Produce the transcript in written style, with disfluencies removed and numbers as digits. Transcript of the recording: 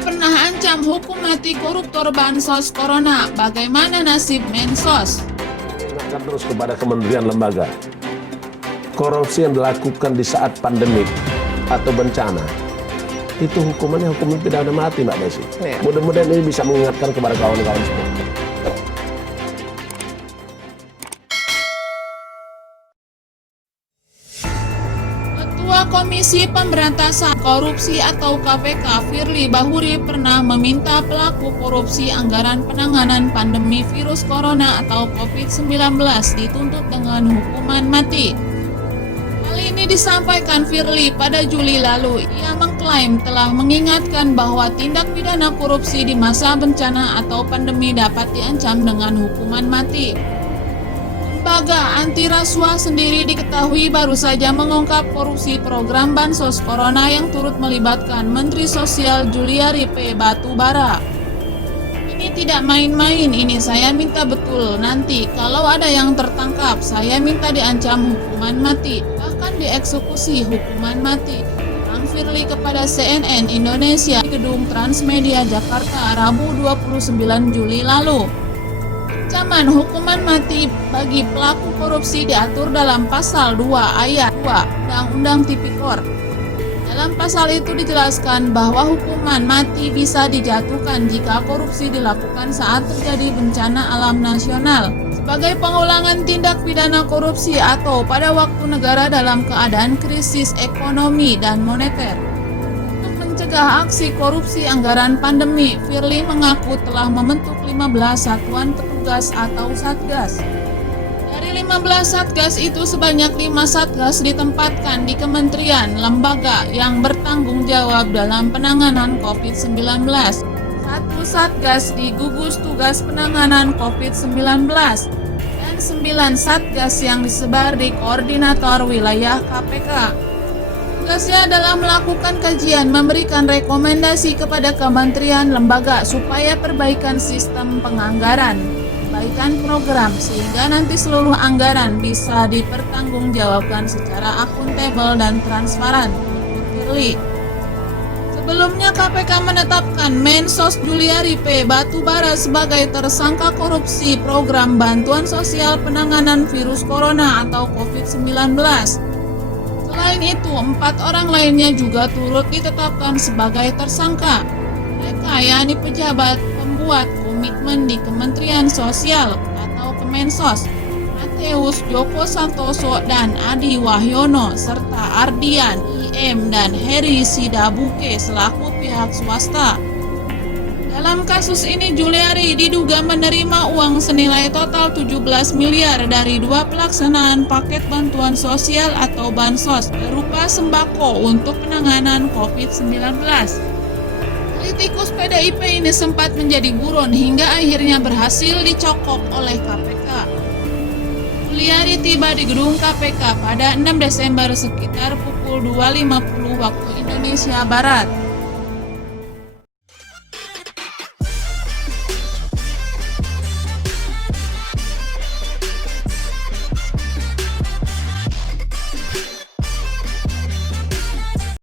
pernah ancam hukum mati koruptor bansos corona. Bagaimana nasib Mensos? Ingatkan terus kepada kementerian lembaga, korupsi yang dilakukan di saat pandemik atau bencana, itu hukumannya hukum pidana mati, Mbak Desi. Mudah-mudahan ini bisa mengingatkan kepada kawan-kawan semua. Ketua Komisi Pemberantasan Korupsi atau KPK Firly Bahuri pernah meminta pelaku korupsi anggaran penanganan pandemi virus corona atau COVID-19 dituntut dengan hukuman mati. Hal ini disampaikan Firly pada Juli lalu. Ia mengklaim telah mengingatkan bahwa tindak pidana korupsi di masa bencana atau pandemi dapat diancam dengan hukuman mati. Lembaga anti rasuah sendiri diketahui baru saja mengungkap korupsi program bansos corona yang turut melibatkan Menteri Sosial Juliari P. Batubara. Ini tidak main-main, ini saya minta betul. Nanti kalau ada yang tertangkap, saya minta diancam hukuman mati, bahkan dieksekusi hukuman mati. Kang Firly kepada CNN Indonesia di Gedung Transmedia Jakarta Rabu 29 Juli lalu. Ancaman hukuman mati bagi pelaku korupsi diatur dalam pasal 2 ayat 2 Undang-Undang Tipikor. Dalam pasal itu dijelaskan bahwa hukuman mati bisa dijatuhkan jika korupsi dilakukan saat terjadi bencana alam nasional sebagai pengulangan tindak pidana korupsi atau pada waktu negara dalam keadaan krisis ekonomi dan moneter. Mencegah aksi korupsi anggaran pandemi, Firly mengaku telah membentuk 15 satuan petugas atau satgas. Dari 15 satgas itu sebanyak 5 satgas ditempatkan di kementerian, lembaga yang bertanggung jawab dalam penanganan COVID-19. 1 satgas di gugus tugas penanganan COVID-19 dan 9 satgas yang disebar di koordinator wilayah KPK. Tugasnya adalah melakukan kajian, memberikan rekomendasi kepada kementerian lembaga supaya perbaikan sistem penganggaran, perbaikan program, sehingga nanti seluruh anggaran bisa dipertanggungjawabkan secara akuntabel dan transparan. Firly. Sebelumnya KPK menetapkan Mensos Juliari P. Batubara sebagai tersangka korupsi program bantuan sosial penanganan virus corona atau COVID-19. Selain itu, 4 orang lainnya juga turut ditetapkan sebagai tersangka. Mereka yakni pejabat pembuat komitmen di Kementerian Sosial atau Kemensos, Mateus Joko Santoso dan Adi Wahyono, serta Ardian, IM, dan Heri Sidabuke selaku pihak swasta. Dalam kasus ini, Juliari diduga menerima uang senilai total 17 miliar dari 2 pelaksanaan paket bantuan sosial atau bansos berupa sembako untuk penanganan COVID-19. Politikus PDIP ini sempat menjadi buron hingga akhirnya berhasil dicokok oleh KPK. Juliari tiba di gedung KPK pada 6 Desember sekitar pukul 2.50 waktu Indonesia Barat.